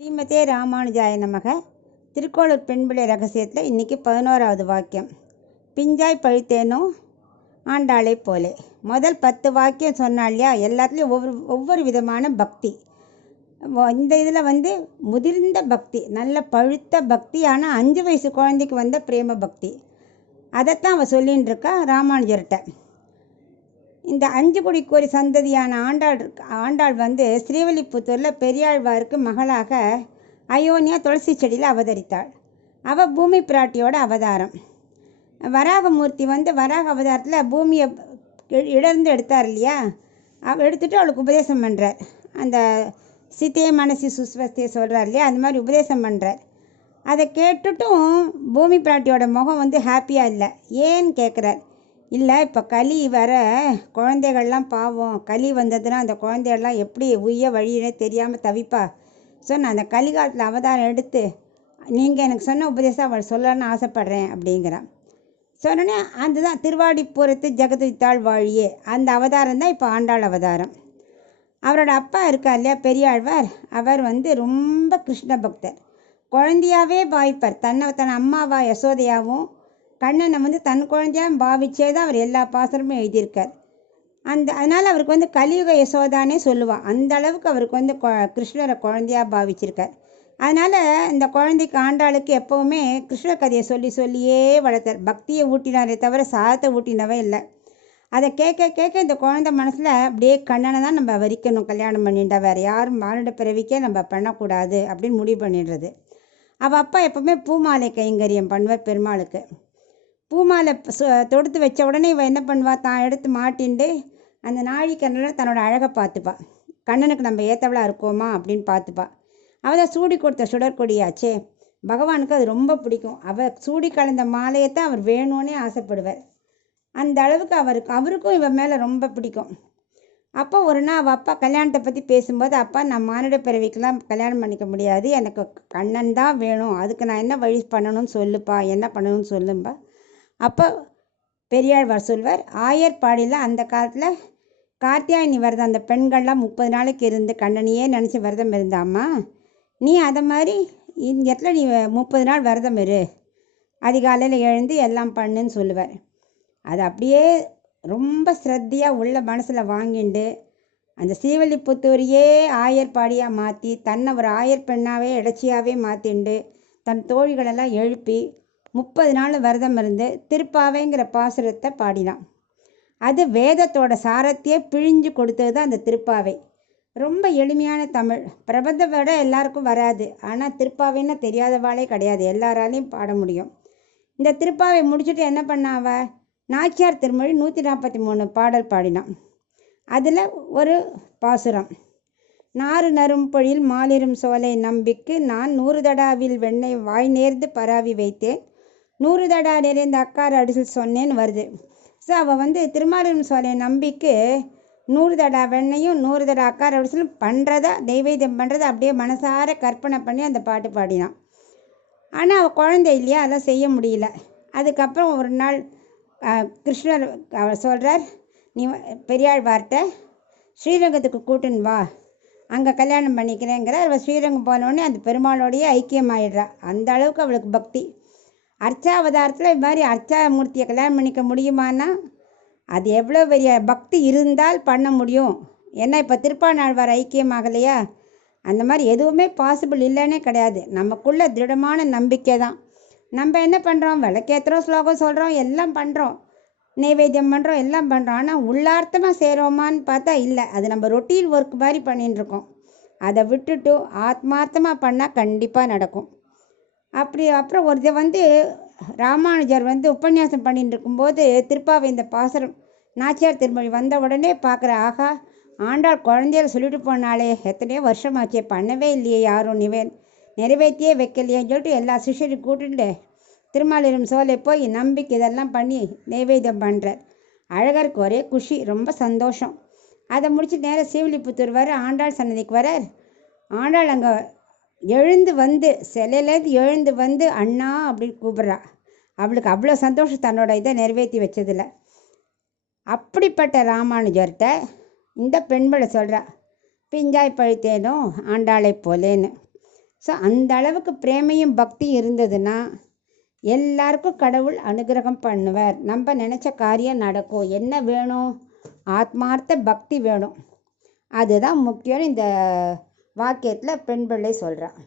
ஸ்ரீமதே ராமானுஜாய நமக. திருக்கோளூர் பெண்பிள்ளை ரகசியத்தில் இன்றைக்கி 11வது வாக்கியம். பிஞ்சாய் பழுத்தேனோ ஆண்டாளை போலே. முதல் 10 வாக்கியம் சொன்னா இல்லையா, எல்லாத்துலேயும் ஒவ்வொரு விதமான பக்தி. இந்த இதில் முதிர்ந்த பக்தி, நல்ல பழுத்த பக்தி, ஆனால் 5 வயசு குழந்தைக்கு வந்த பிரேம பக்தி. அதைத்தான் அவள் சொல்லின்னு இருக்கா ராமானுஜர்கிட்ட. இந்த 5 குடிக்கோரி சந்ததியான ஆண்டாள் ஸ்ரீவில்லிபுத்தூரில் பெரியாழ்வாருக்கு மகளாக அயோனியா துளசி செடியில் அவதரித்தாள். அவள் பூமி பிராட்டியோட அவதாரம். வராகமூர்த்தி வராக அவதாரத்தில் பூமியை இடர்ந்து எடுத்தார் இல்லையா, எடுத்துகிட்டு அவளுக்கு உபதேசம் பண்ணுறார். அந்த சித்தே மனசி சுஸ்வஸ்தியை சொல்கிறார் இல்லையா, அந்த மாதிரி உபதேசம் பண்ணுறார். அதை கேட்டுட்டும் பூமி பிராட்டியோட முகம் ஹாப்பியாக இல்லை. ஏன்னு கேட்குறார். இல்லை, இப்போ களி வர குழந்தைகள்லாம் பாவம், களி வந்ததுன்னா அந்த குழந்தைகள்லாம் எப்படி உய்ய வழியினே தெரியாமல் தவிப்பா. ஸோ நான் அந்த கலிகாலத்தில் அவதாரம் எடுத்து நீங்கள் எனக்கு சொன்ன உபதேசம் அவள் சொல்லணும்னு ஆசைப்பட்றேன் அப்படிங்கிறான். சொன்னோன்னே அதுதான் திருவாடிப்புறத்து ஜெகதுத்தாள் வாழியே, அந்த அவதாரம் தான் இப்போ ஆண்டாள் அவதாரம். அவரோட அப்பா இருக்கார் இல்லையா பெரியாழ்வார், அவர் ரொம்ப கிருஷ்ண பக்தர். குழந்தையாகவே பாவிப்பார். தன் அம்மாவா யசோதையாவும் கண்ணனை தன் குழந்தையாக பாவிச்சே தான் அவர் எல்லா பாசனமும் எழுதியிருக்கார். அதனால் அவருக்கு கலியுக யசோதானே சொல்லுவாள். அந்த அளவுக்கு அவருக்கு கிருஷ்ணரை குழந்தையாக பாவிச்சிருக்கார். அதனால் இந்த குழந்தைக்கு ஆண்டாளுக்கு எப்போவுமே கிருஷ்ண கதையை சொல்லி சொல்லியே வளர்த்தார். பக்தியை ஊட்டினாரே தவிர சாதத்தை ஊட்டினவே இல்லை. அதை கேட்க கேட்க இந்த குழந்தை மனசில் அப்படியே கண்ணனை தான் நம்ம வரிக்கணும், கல்யாணம் பண்ணிட்டா வேறு யாரும் மானிட பிறவிக்கே நம்ம பண்ணக்கூடாது அப்படின்னு முடிவு பண்ணிடுறது. அவள் அப்பா எப்போவுமே பூமாலை கைங்கரியம் பண்ணுவார் பெருமாளுக்கு. பூமாலை தொடுத்து வச்ச உடனே இவள் என்ன பண்ணுவாள், தான் எடுத்து மாட்டின்ட்டு அந்த நாழிக்கண்ணில் தன்னோட அழகை பார்த்துப்பாள். கண்ணனுக்கு நம்ம ஏற்றவளாக இருக்கோமா அப்படின்னு பார்த்துப்பாள். அவள் தான் சூடி கொடுத்த சுடற்கொடியாச்சே, பகவானுக்கு அது ரொம்ப பிடிக்கும். அவள் சூடி கலந்த மாலையை தான் அவர் வேணும்னே ஆசைப்படுவார். அந்த அளவுக்கு அவருக்கும் இவன் மேலே ரொம்ப பிடிக்கும். அப்போ ஒரு நாள் அவள் அப்பா கல்யாணத்தை பற்றி பேசும்போது, அப்பா நான் மானிட பிறவிக்கெல்லாம் கல்யாணம் பண்ணிக்க முடியாது, எனக்கு கண்ணன் தான் வேணும், அதுக்கு நான் என்ன வழி பண்ணணும்னு சொல்லுப்பா, என்ன பண்ணணும்னு சொல்லும்பா. அப்போ பெரியாழ்வார் சொல்வார், ஆயர்பாடியில் அந்த காலத்தில் கார்த்தியாயினி விரதம் அந்த பெண்கள்லாம் 30 நாளைக்கு இருந்து கண்ணனையே நினச்சி விரதம் இருந்தாம்மா, நீ அதை மாதிரி இந்த இடத்துல நீ 30 நாள் விரதம் இரு, அதிகாலையில் எழுந்து எல்லாம் பண்ணுன்னு சொல்லுவார். அது அப்படியே ரொம்ப ஸ்ரத்தையாக உள்ள மனசில் வாங்கிண்டு அந்த ஸ்ரீவில்லிபுத்தூரையே ஆயர்பாடியாக மாற்றி தன்னை ஒரு ஆயர் பெண்ணாகவே இடைச்சியாகவே மாற்றிண்டு தன் தோழிகளெல்லாம் எழுப்பி 30 நாள் விரதம் இருந்து திருப்பாவைங்கிற பாசுரத்தை பாடினான். அது வேதத்தோட சாரத்தையே பிழிஞ்சு கொடுத்தது தான் அந்த திருப்பாவை. ரொம்ப எளிமையான தமிழ். பிரபந்தம் விட எல்லாருக்கும் வராது, ஆனால் திருப்பாவைன்னா தெரியாதவாளே கிடையாது, எல்லாராலையும் பாட முடியும். இந்த திருப்பாவை முடிச்சுட்டு என்ன பண்ணாவ, நாச்சியார் திருமொழி 143 பாடல் பாடினான். அதில் ஒரு பாசுரம், நாறு நரும் பொழில் மாலிரும் சோலை நம்பிக்கு நான் 100 தடாவில் வெண்ணெய் வாய் நேர்ந்து பராவி வைத்தேன், 100 தடா நிறைந்த அக்கார அடிசில் சொன்னேன்னு வருது. ஸோ அவள் திருமாலிரும் சோலை நம்பிக்கு 100 தடா வெண்ணையும் 100 தடா அக்கார அடிசிலும் பண்ணுறதா நெய்வேத்தியம் பண்ணுறதை அப்படியே மனசார கற்பனை பண்ணி அந்த பாட்டு பாடினான். ஆனால் அவள் குழந்தை இல்லையா, அதெல்லாம் செய்ய முடியல. அதுக்கப்புறம் ஒரு நாள் கிருஷ்ணர் அவர் சொல்கிறார், நீ பெரியாழ்வார்கிட்ட ஸ்ரீரங்கத்துக்கு கூட்டுன்னு வா, அங்கே கல்யாணம் பண்ணிக்கிறேங்கிற. அவள் ஸ்ரீரங்கம் போனோடனே அந்த பெருமாளோடையே ஐக்கியமாயிடுறா. அந்த அளவுக்கு அவளுக்கு பக்தி. அர்ச்சாவதாரத்தில் இது மாதிரி அர்ச்சாமூர்த்தியை கல்யாணம் பண்ணிக்க முடியுமான்னா அது எவ்வளோ பெரிய பக்தி இருந்தால் பண்ண முடியும். ஏன்னா இப்போ திருப்பாணாழ்வார் ஐக்கியமாகலையா, அந்த மாதிரி எதுவுமே பாசிபிள் இல்லைன்னே கிடையாது. நமக்குள்ள திருடமான நம்பிக்கை தான். நம்ம என்ன பண்ணுறோம், விளக்கேற்றுறோம், ஸ்லோகம் சொல்கிறோம், எல்லாம் பண்ணுறோம், நைவேத்தியம் பண்ணுறோம், எல்லாம் பண்ணுறோம். ஆனால் உள்ளார்த்தமாக செய்கிறோமான்னு பார்த்தா இல்லை. அது நம்ம ரொட்டீன் ஒர்க் மாதிரி பண்ணின்னு இருக்கோம். அதை விட்டுட்டு ஆத்மார்த்தமாக பண்ணால் கண்டிப்பாக நடக்கும். அப்படி அப்புறம் ஒரு ராமானுஜர் உபன்யாசம் பண்ணிட்டு இருக்கும்போது திருப்பாவை இந்த பாசுரம் நாச்சியார் திருமொழி வந்த உடனே பார்க்குற, ஆகா ஆண்டாள் குழந்தையில சொல்லிட்டு போனாலே, எத்தனையோ வருஷமாச்சே பண்ணவே இல்லையே, யாரும் நிறைவேற்றியே வைக்கலையேன்னு சொல்லிட்டு எல்லா சிஷ்யரையும் கூட்டுண்டு திருமாலிரும் சோலை போய் நம்பிக்கை இதெல்லாம் பண்ணி நைவேத்தியம் பண்ணுறார். அழகருக்கு ஒரே குஷி, ரொம்ப சந்தோஷம். அதை முடிச்சு நேராக ஸ்ரீவில்லிபுத்தூர் வர ஆண்டாள் சன்னதிக்கு வரார். ஆண்டாள் அங்கே எழுந்து சிலையிலேருந்து எழுந்து அண்ணா அப்படின்னு கூப்பிட்றா. அவளுக்கு அவ்வளோ சந்தோஷம், தன்னோட இதை நிறைவேற்றி வச்சதில்ல. அப்படிப்பட்ட ராமானுஜர்கிட்ட இந்த பெண்களை சொல்கிறா, பிஞ்சாய் பழுத்தேனோ ஆண்டாளை போலேன்னு. ஸோ அந்த அளவுக்கு பிரேமையும் பக்தியும் இருந்ததுன்னா எல்லாருக்கும் கடவுள் அனுகிரகம் பண்ணுவார். நம்ம நினச்ச காரியம் நடக்கும். என்ன வேணும்? ஆத்மார்த்த பக்தி வேணும். அதுதான் முக்கியம்னு இந்த வாக்கியத்தில் பெண் பிள்ளை சொல்கிறான்.